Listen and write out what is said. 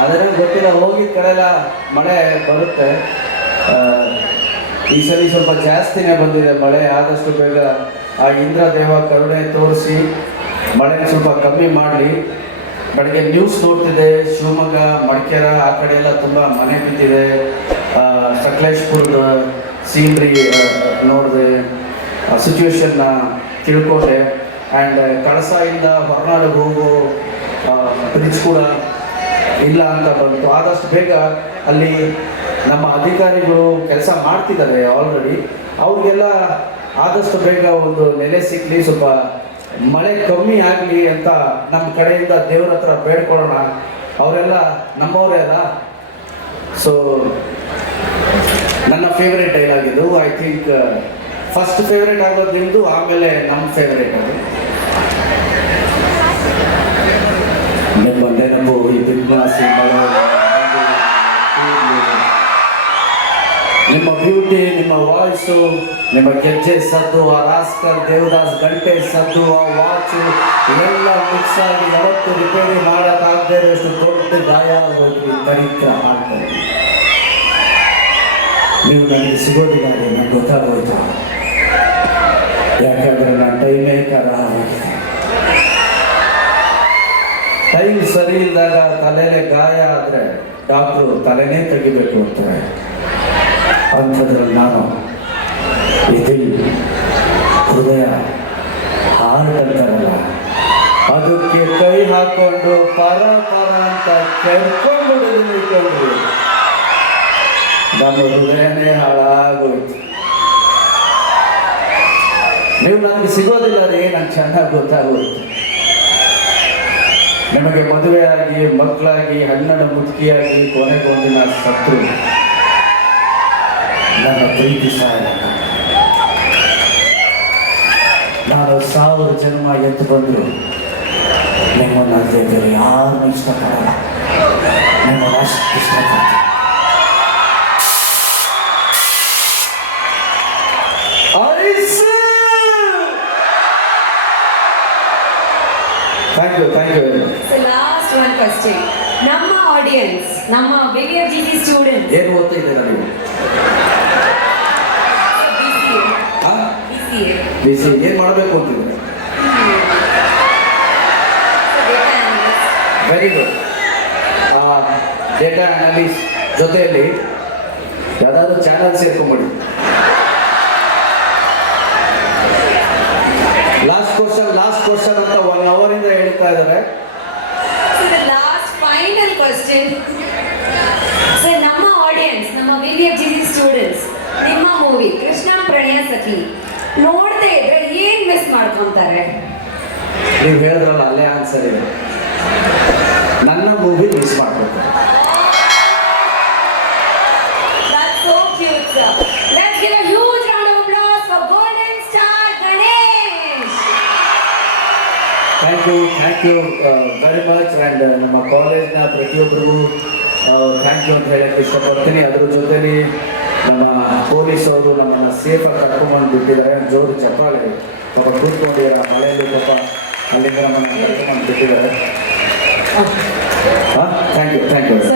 ಆದರೆ ಗೊತ್ತಿಲ್ಲ, ಹೋಗಿದ ಕಡೆಲ್ಲ ಮಳೆ ಬರುತ್ತೆ. ಈ ಸಲ ಸ್ವಲ್ಪ ಜಾಸ್ತಿನೇ ಬಂದಿದೆ ಮಳೆ, ಆದಷ್ಟು ಬೇಗ ಆ ಇಂದ್ರ ದೇವ ಕರುಣೆ ತೋರಿಸಿ ಮಳೆ ಸ್ವಲ್ಪ ಕಮ್ಮಿ ಮಾಡಲಿ. ಬೆಳಗ್ಗೆ ನ್ಯೂಸ್ ನೋಡ್ತಿದೆ ಶಿವಮೊಗ್ಗ, ಮಡಿಕೇರ, ಆ ಕಡೆ ಎಲ್ಲ ತುಂಬ ಮನೆ ಬಿದ್ದಿದೆ. ಸಕಲೇಶ್ಪುರದ ಸೀನ್ರಿ ನೋಡಿದೆ ಸಿಚುವೇಶನ್ನ ತಿಳ್ಕೊಂಡೆ. ಆ್ಯಂಡ್ ಕಳಸಾಯಿಂದ ಹೊರನಾಡಿಗೆ ಹೋಗೋ ಬ್ರಿಡ್ಜ್ ಕೂಡ ಇಲ್ಲ ಅಂತ ಬಂತು. ಆದಷ್ಟು ಬೇಗ ಅಲ್ಲಿ ನಮ್ಮ ಅಧಿಕಾರಿಗಳು ಕೆಲಸ ಮಾಡ್ತಿದ್ದಾರೆ ಆಲ್ರೆಡಿ ಅವ್ರಿಗೆಲ್ಲ ಆದಷ್ಟು ಬೇಗ ಒಂದು ನೆಲೆ ಸಿಕ್ಕಲಿ ಸ್ವಲ್ಪ ಮಳೆ ಕಮ್ಮಿ ಆಗಲಿ ಅಂತ ನಮ್ಮ ಕಡೆಯಿಂದ ದೇವ್ರ ಹತ್ರ ಬೇಡ್ಕೊಳ್ಳೋಣ. ಅವರೆಲ್ಲ ನಮ್ಮವರೇ ಅಲ್ಲ. ಸೊ ನನ್ನ ಫೇವ್ರೇಟ್ ಡೈಲಾಗ್ ಇದು. ಐ ಥಿಂಕ್ ಫಸ್ಟ್ ಫೇವ್ರೇಟ್ ಆಗೋದು ಆಮೇಲೆ ನಮ್ಮ ಫೇವ್ರೇಟ್ ಅದು ನಿಮ್ಮ ನೆನಪು ನಿಮ್ಮ ಬ್ಯೂಟಿ ನಿಮ್ಮ ವಾಯ್ಸು ನಿಮ್ಮ ಗೆಜ್ಜೆ ಸದ್ದು ಆ ರಾಸ್ಕರ್ ದೇವದಾಸ್ ಗಂಟೆ ಸದ್ದು ಆ ವಾಚು ಎಲ್ಲ ಮಿಕ್ಸ್ ಆಗಿ ಯಾವತ್ತು ರಿಪೇರಿ ಮಾಡೋಕ್ಕಾಗದೇ ಇರೋಷ್ಟು ದೊಡ್ಡ ಗಾಯ ಆಗೋದ್ರಿ ದರಿದ್ರ ಮಾಡ್ತಾರೆ. ನೀವು ನನಗೆ ಸಿಗೋದಿಲ್ಲ, ನನಗೆ ನಂಗೆ ಗೊತ್ತಾಗೋಯ್ತು ಯಾಕಂದ್ರೆ ನನ್ನ ಟೈಮೇ ಕರ ಆಗಿದೆ ಟೈಮ್ ಸರಿ ಇಲ್ಲದಾಗ ತಲೆಲೆ ಗಾಯ ಆದರೆ ಡಾಕ್ಟ್ರು ತಲೆನೇ ತೆಗಿಬೇಕು ಅಂತಾರೆ. ಅಂಥದ್ರಲ್ಲಿ ನಾನು ಇದಿಲ್ ಹೃದಯ ಹಾರ್ಟ್ ಅಂತಾರಲ್ಲ ಅದಕ್ಕೆ ಕೈ ಹಾಕೊಂಡು ಪರ ಪರ ಅಂತ ಕೆರ್ಕೊಂಡು ನಮ್ಮ ಹೃದಯನೇ ಹಾಳಾಗೋಯ್ತು. ನೀವು ನನಗೆ ಸಿಗೋದಿಲ್ಲ ರೀ, ನಂಗೆ ಚೆನ್ನಾಗಿ ಗೊತ್ತಾಗೋಯ್ತು. ನಿಮಗೆ ಮದುವೆಯಾಗಿ, ಮಕ್ಕಳಾಗಿ ಹಣ್ಣನ ಮುದುಕಿಯಾಗಿ ಕೊನೆಗೊಂದಿನ ಸತ್ತು. ನನ್ನ ಪ್ರೀತಿ ಸಾಯ ನಾನು ಸಾವಿರ ಜನ್ಮ ಎದ್ದು ಬಂದರು, ನಿಮ್ಮನ್ನು ಯಾರನ್ನೂ ಇಷ್ಟಪಡಲ್ಲ. ನಿಮ್ಮನ್ನು ಅಷ್ಟು ಇಷ್ಟಪಡ್ತೀನಿ. Thank you thank you much last one question. ನಮ್ಮ ಆಡಿಯನ್ಸ್ ನಮ್ಮ ಬಿಗಿಯರ್ ಜಿ ಸ್ಟೂಡೆಂಟ್ಸ್ ಏನು ಓದ್ತಾ ಇದ್ದೀರಾ ನೀವು ಬಿ ಸಿ ಸಿ ಸಿ ಏನು ಮಾಡಬೇಕು ಅಂತಿದ್ರೆ ವೆರಿ ಗುಡ್ ಡೇಟಾ ಅನಾಲಿಸ್ ಜೊತೆಯಲ್ಲಿ ಯಾವುದಾದ್ರೂ ಚಾನಲ್ ಸೇರ್ಕೊಂಬಿಡಿ ಲಾಸ್ಟ್ ಕ್ವಶನ್ ಲಾಸ್ಟ್ ಕ್ವಶನ್ ಅಂತ ಒನ್ ಹೇಳ್ತಾ ಇದ್ದಾರೆ. ಫೈನಲ್ ಕ್ವಶನ್ ಸರ್ ನಮ್ಮ ಆಡಿಯನ್ಸ್ ನಮ್ಮ V V F G C students ನಿಮ್ಮ ಮೂವಿ ಕೃಷ್ಣ ಪ್ರಣಯ ಸಖಿ ನೋಡದೆ ಇದ್ರೆ ಏನ್ ಮಿಸ್ ಮಾಡ್ಕೊಂತಾರೆ? ನೀವು ಹೇಳಿದ್ರಲ್ಲ ಅಲ್ಲೇ ಆನ್ಸರ್ ಇದೆ. ನನ್ನ ಮೂವಿ ಮಿಸ್ ಮಾಡ್ಕೊತಾರೆ. Thank you thank you very much and uh, ನಮ್ಮ ಕಾಲೇಜ್ನ ಪ್ರತಿಯೊಬ್ಬರಿಗೂ ಥ್ಯಾಂಕ್ ಯು ಅಂತ ಹೇಳಕ್ಕೆ ಇಷ್ಟಪಡ್ತೀನಿ. ಅದ್ರ ಜೊತೆಲಿ ನಮ್ಮ ಪೊಲೀಸ್ ಅವರು ನಮ್ಮನ್ನು ಸೇಫಾಗಿ ಕರ್ಕೊಂಡ್ಬಂದು ಬಿಟ್ಟಿದ್ದಾರೆ. ಜೋರು ಚಪ್ಪಾಳೆ. ಪಾಪ ಕೂತ್ಕೊಂಡಿದ್ದಾರೆ ಮಳೆಯಲ್ಲಿ ಪಾಪ ಅಲ್ಲಿಂದ ನಮ್ಮನ್ನು ಕರ್ಕೊಂಡ್ಬಂದು ಬಿಟ್ಟಿದ್ದಾರೆ. ಹಾಂ? Thank you thank you